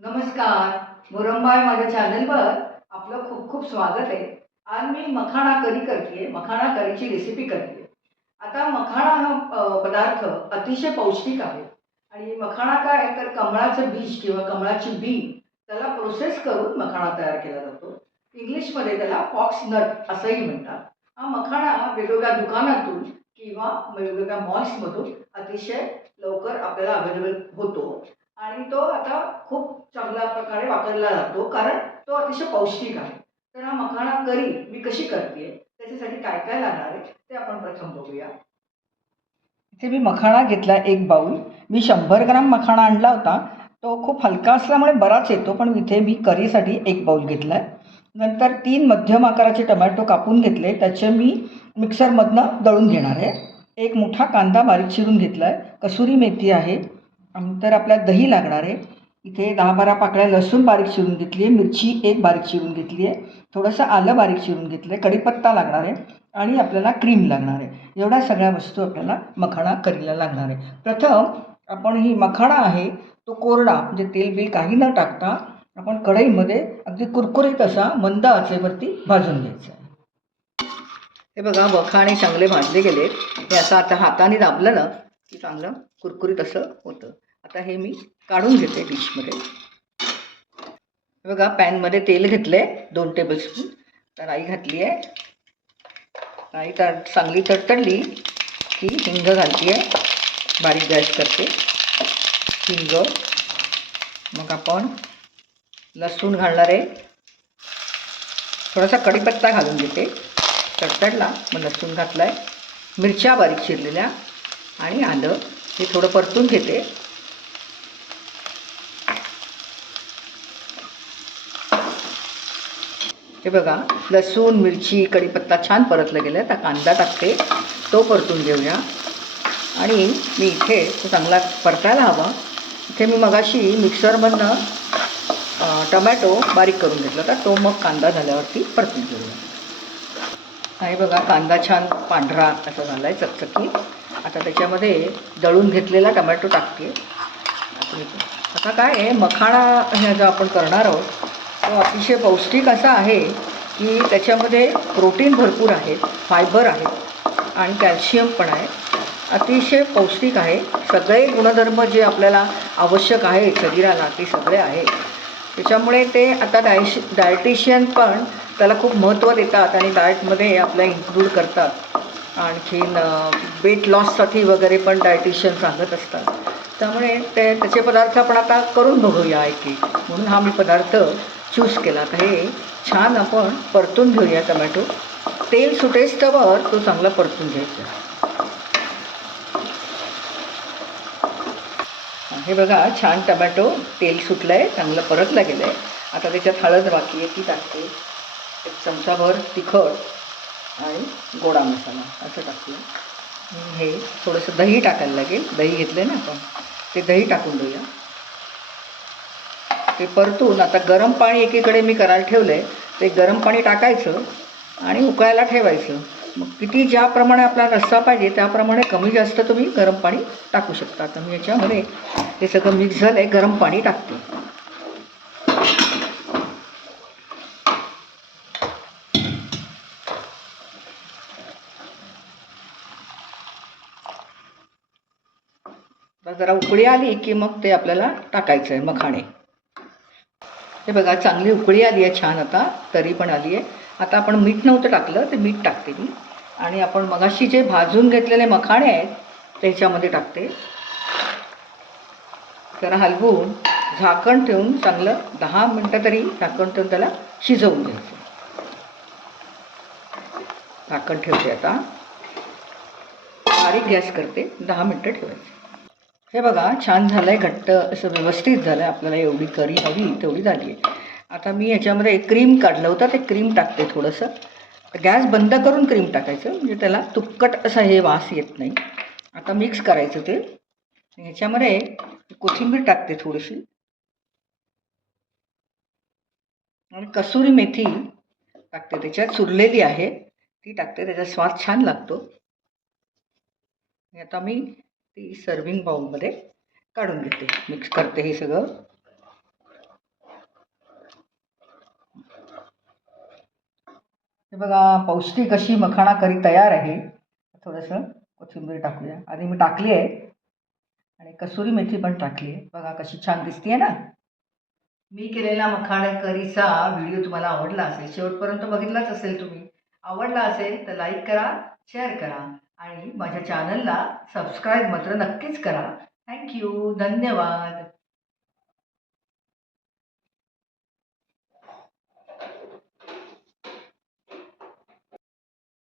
नमस्कार. मुरंबाय माझ्या चॅनलवर आपलं खूप खूप स्वागत आहे. आज मी मखाणा करी करते मखाणा करीची रेसिपी करते आता मखाणा हा पदार्थ अतिशय पौष्टिक आहे. आणि मखाणा काय तर कमळाचं बीज किंवा कमळाची बी त्याला प्रोसेस करून मखाणा तयार केला जातो. इंग्लिशमध्ये त्याला फॉक्स नट असंही म्हणतात. हा मखाणा वेगवेगळ्या दुकानातून किंवा वेगवेगळ्या मॉल्समधून अतिशय लवकर आपल्याला अवेलेबल होतो. आणि तो आता खूप चांगल्या प्रकारे वापरला जातो कारण तो अतिशय पौष्टिक आहे. तर हा मखाणा करी मी कशी करते त्याच्यासाठी काय काय लागणार आहे? ते आपण प्रथम बघूया. इथे मी मखाणा घेतला एक बाऊल मी शंभर ग्राम मखाणा आणला होता. तो खूप हलका असल्यामुळे बराच येतो पण इथे मी करीसाठी एक बाऊल घेतला आहे नंतर तीन मध्यम आकाराचे टमॅटो कापून घेतले. त्याचे मी मिक्सरमधनं दळून घेणार आहे. एक मोठा कांदा बारीक चिरून घेतला आहे कसुरी मेथी आहे. नंतर आपल्याला दही लागणार आहे. इथे दहा बारा पाकळ्या लसूण बारीक चिरून घेतली आहे मिरची एक बारीक चिरून घेतली आहे थोडंसं आलं बारीक चिरून घेतलं आहे कढीपत्ता लागणार आहे आणि आपल्याला क्रीम लागणार आहे. एवढ्या सगळ्या वस्तू आपल्याला मखाणा करीला लागणार आहे. प्रथम आपण ही मखाणा आहे तो कोरडा म्हणजे तेल बिल काही न टाकता आपण कढईमध्ये अगदी कुरकुरीत असा मंद आचेवरती भाजून घ्यायचा आहे. हे बघा वखाणे चांगले भाजले गेले हे असं आता हाताने दाबलं ना की चांगलं कुरकुरीत असं होतं. आता हे मी काढून घेते डिशमध्ये. बघा पॅनमध्ये तेल घेतलं आहे दोन टेबलस्पून तर राई घातली आहे. राई तर चांगली तडतडली की हिंग घालते आहे. बारीक गॅस करते. हिंग. मग आपण लसूण घालणार आहे. थोडासा कढीपत्ता घालून घेते. तडतडला मग लसूण घातला आहे मिरच्या बारीक चिरलेल्या आणि आलं. हे थोडं परतून घेते. हे बघा लसूण मिरची कढीपत्ता छान परतलं गेलं त्या कांदा टाकते. तो परतून घेऊया. आणि मी इथे तो चांगला परतायला हवा. इथे मी मगाशी मिक्सरमधनं टमॅटो बारीक करून घेतला होता. तो मग कांदा झाल्यावरती परतून घेऊया. हे बघा कांदा छान पांढरा असा झाला आहे चकचकी आता त्याच्यामध्ये दळून घेतलेला टमॅटो टाकते. आता काय आहे मखाणा ह्या जो आपण करणार आहोत. तो अतिशय पौष्टिक असा आहे की त्याच्यामध्ये प्रोटीन भरपूर आहे फायबर आहे आणि कॅल्शियम पण आहे. अतिशय पौष्टिक आहे. सगळे गुणधर्म जे आपल्याला आवश्यक आहे शरीराला ते सगळे आहे. त्याच्यामुळे ते आता डायश डायटिशियन पण त्याला खूप महत्त्व देतात आणि डाएटमध्ये आपल्या इन्क्लूड करतात. आणखीन वेट लॉससाठी वगैरे पण डायटिशियन सांगत असतात. त्यामुळे ते त्याचे पदार्थ आपण आता करून बघूया एक एक म्हणून हा मी पदार्थ चूज केला. तर हे छान आपण परतून घेऊया टमॅटो. तेल सुटेस्तवर तो चांगला परतून घ्यायचा. हे बघा छान टमॅटो तेल सुटलं आहे चांगलं परतलं गेलं आहे आता त्याच्यात हळद बाकी आहे ती टाकते. एक चमचाभर तिखट आणि गोडा मसाला असं टाकलं हे थोडंसं दही टाकायला लागेल. दही घेतलं ना आपण. ते दही टाकून देऊया. ते परतून आता गरम पाणी एकीकडे मी करायला ठेवलं आहे ते गरम पाणी टाकायचं आणि उकळायला ठेवायचं. मग किती ज्याप्रमाणे आपला रस्सा पाहिजे त्याप्रमाणे कमी जास्त तुम्ही गरम पाणी टाकू शकता. तर मी याच्यामध्ये हे सगळं मिक्स झालं आहे गरम पाणी टाकते. तर जरा उकळी आली की मग ते आपल्याला टाकायचं आहे मखाणे. हे बघा चांगली उकळी आली आहे छान आता तरी पण आली आहे. आता आपण मीठ नव्हतं टाकलं ते मीठ टाकते मी. आणि आपण मगाशी जे भाजून घेतलेले मखाणे आहेत त्याच्यामध्ये टाकते. जरा हलवून झाकण ठेवून चांगलं दहा मिनटं तरी झाकण ठेवून त्याला शिजवून घ्यायचं. झाकण ठेवते आता. बारीक गॅस करते दहा मिनटं ठेवायचं. हे बघा छान झालं आहे घट्ट असं व्यवस्थित झालं आहे आपल्याला एवढी करी हवी तेवढी झाली आहे. आता मी याच्यामध्ये क्रीम काढलं होतं ते क्रीम टाकते थोडंसं. गॅस बंद करून क्रीम टाकायचं म्हणजे त्याला तुपकट असा हे वास येत नाही. आता मिक्स करायचं ते. ह्याच्यामध्ये कोथिंबीर टाकते थोडीशी. आणि कसुरी मेथी टाकते त्याच्यात चुरलेली आहे. ती टाकते त्याचा स्वाद छान लागतो. आता मी ती सर्विंग बाउलमध्ये काढून घेते. मिक्स करते हे सगळं. हे बघा पौष्टिक अशी मखाणा करी तयार आहे. थोडंसं कोथिंबीर टाकूया. आधी मी टाकली आहे. आणि कसुरी मेथी पण टाकली आहे. बघा कशी छान दिसते ना? मी केलेला मखाणा करीचा व्हिडिओ तुम्हाला आवडला असेल शेवटपर्यंत बघितलाच असेल तुम्ही. आवडला असेल तर लाईक करा शेअर करा. आणि माझ्या चॅनलला सबस्क्राईब मात्र नक्कीच करा. थँक्यू धन्यवाद.